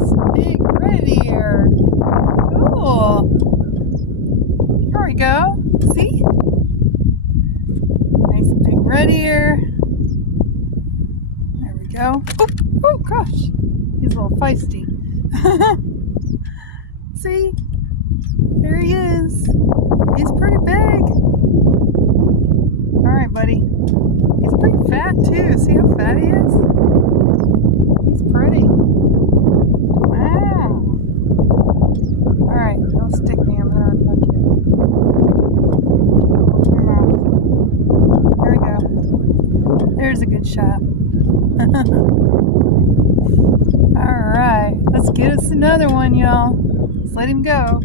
nice big red ear. Cool. Here we go. See? Nice big red ear. There we go. Oh gosh. He's a little feisty. See? There he is. He's pretty big. Alright, buddy. He's pretty fat too. See how fat he is? He's pretty. Wow. Alright, don't stick me. I'm going to unhook you. Come on. There we go. There's a good shot. Alright, let's get us another one, y'all. Let's let him go.